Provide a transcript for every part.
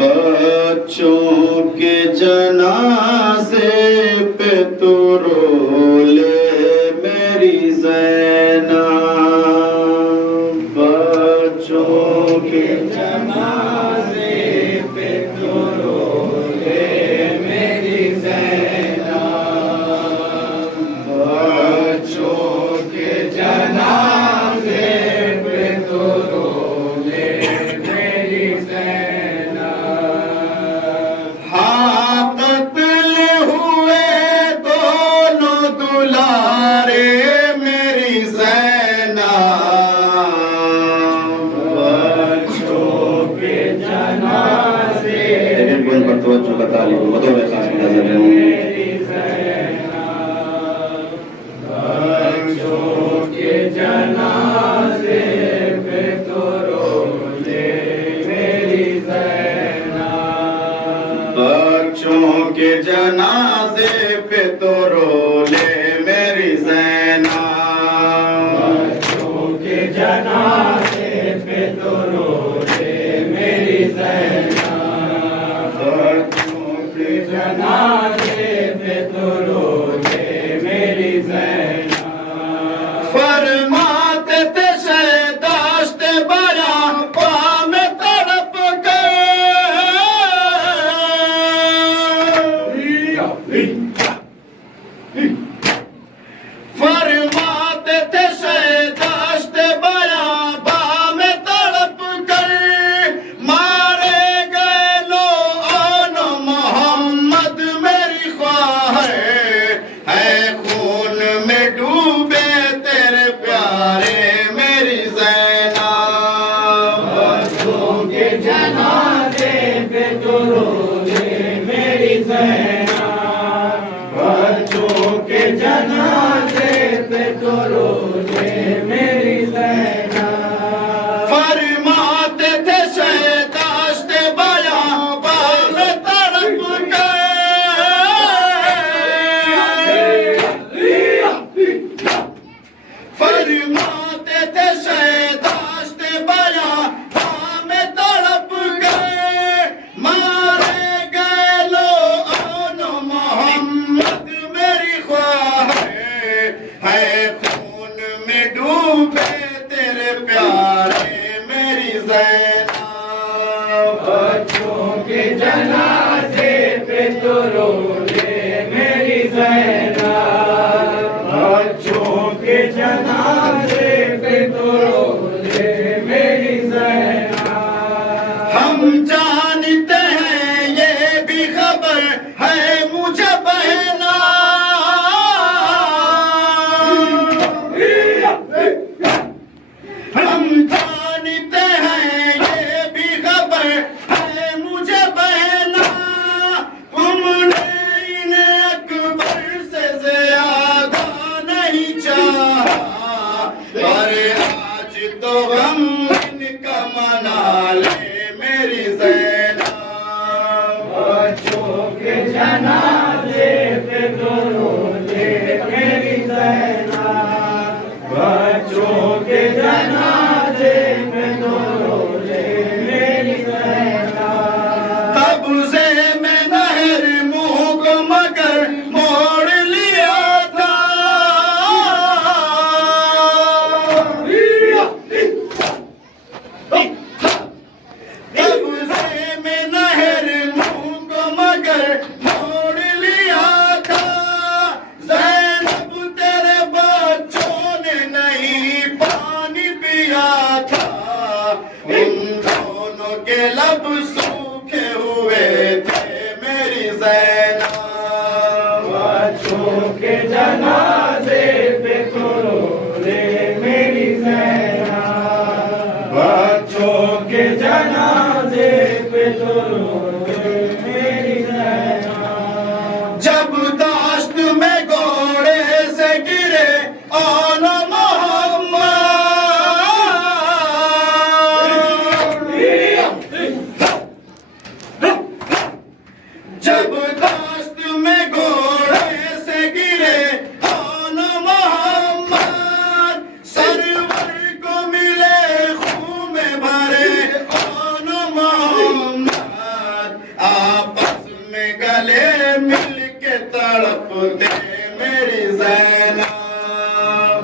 बच्चों के जनाजे पे तो रोले मेरी ज़ैनब, बच्चों के जनाजे पे तो रोले मेरी ज़ैनब, बच्चों के जनाजे पे तो रोले मेरी ज़ैनब। हाँ कत्ल हुए दोनों दुलारे मेरी ज़ैनब, बच्चों के जनाजे पे तो रोले मेरी ज़ैनब, बच्चों के जनाजे पे तो रोले मेरी ज़ैनब, बच्चों के जनाजे पे तो रोले मेरी ज़ैनब, बच्चों के जनाजे पे तो रोले मेरी ज़ैनब, बच्चों के जनाजे पे तो रोले मेरी ज़ैनब। फरमाते थे शहदाश्त बया पाम तड़प फरमाते थे शहदाश्त बया पाम तड़प कर, मारे गए लो आनो मोहम्मद मेरी ख्वाहिश है खून में डूबे तेरे प्यारे मेरी ज़ैनब, बच्चों के जनाजे पे तो रोले मेरी ज़ैनब, बच्चों के जनाजे पे तो रोले मेरी ज़ैनब। फरमाते थे शहदाश्त बया बाल तड़प फरमाते थे शहदाश्त बया बाल तड़प गए, मारे गए लो आनो मोहम्मद मेरी ख्वाहिश है खून में डूबे तेरे प्यारे मेरी ज़ैनब, बच्चों के जनाजे पे तो रोले मेरी ज़ैनब, बच्चों के जनाजे पे तो रोले मेरी ज़ैनब। हम जानते हैं ये भी खबर है मुझे बहना, हम जानते हैं ये भी खबर है मुझे बहना, तुमने इन्हें अकबर से ज़्यादा नहीं चाहा, पर आज तो हम इनका मना ले मेरी ज़ैनब, बच्चों के जनाजे पे तो रोले मेरी ज़ैनब, बच्चों के जनाजे पे तो रोले मेरी ज़ैनब। तब से मैं नहर मुँह को मगर मोड़ लिया था, तब से मैं नहर मुँह को मगर मोड़ लिया था, ज़ैनब तेरे बच्चों ने नहीं पानी पिया था, उन दोनों के लब सूखे हुए थे मेरी ज़ैनब, बच्चों के जनाजे पे तो रोले मेरी ज़ैनब, बच्चों के जनाजे पे तो रोले मेरी ज़ैनब। जब दाश्त में घोड़े से गिरे आनो मोहम्मद, जब दाश्त में घोड़े से गिरे आनो मोहम्मद, सरवर को मिले खून में भरे आनो मोहम्मद, मिल के तड़पते मेरी ज़ैनब।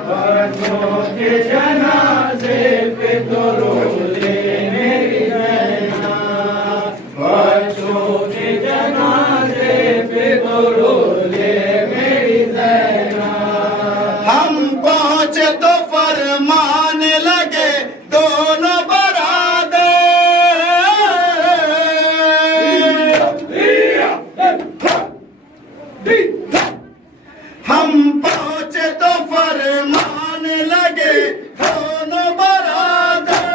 बच्चों के जनाजे पे तो रोले मेरी ज़ैनब, बच्चों के जनाजे पे तो रोले मेरी ज़ैनब। हम पहुँचे तो फरमाने लगे दोनों बरादर, हम पहुँचे तो फरमाने लगे दोनों बरादर।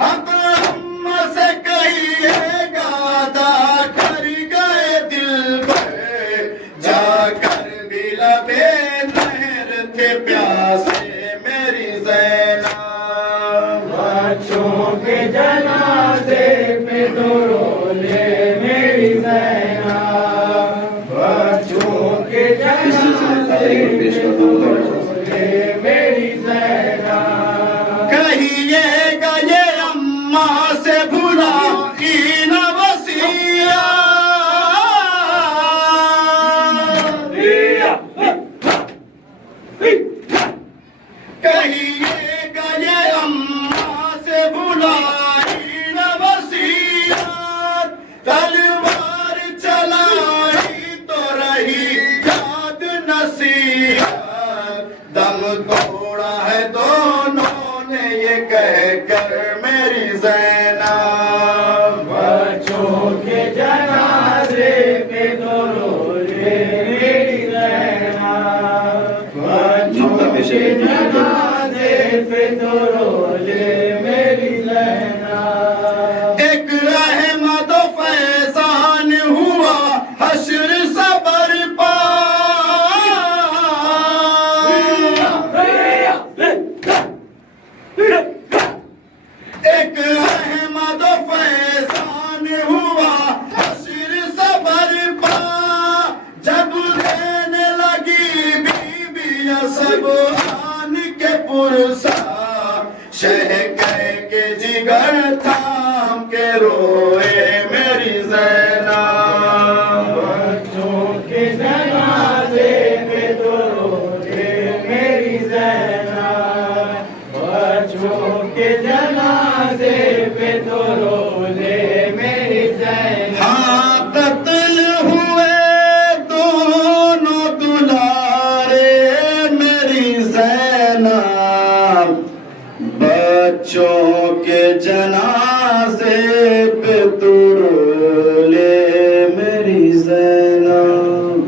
हक अम्मा से कहिएगा अदा कर गए दिल पर, जाकर भी लबे नहर थे प्यासे मेरी ज़ैनब। बच्चों के जनाजे पे तो रोले मेरी ज़ैनब, बच्चों के जनाजे पे तो रोले मेरी ज़ैनब। कहिएगा ये अम्मा से भुला की न वसिया, कहिएगा ये अम्मा से भुलाई न वसियत। तलवार चलाई तो रही याद नसीहत, दम तोड़ा है दोनों ने ये कहकर मेरी ज़ैनब। बच्चों के जनाजे पे तो रोले मेरी ज़ैनब, बच्चों के जनाजे पे तो रोले मेरी ज़ैनब। एक रहमत फैजान हुआ हश्र सबर पा, एक रहमत फैजान हुआ हश्र सबर पा। जब देने लगी बीबियां सब आन के पुरसा, शह कह के जिगर था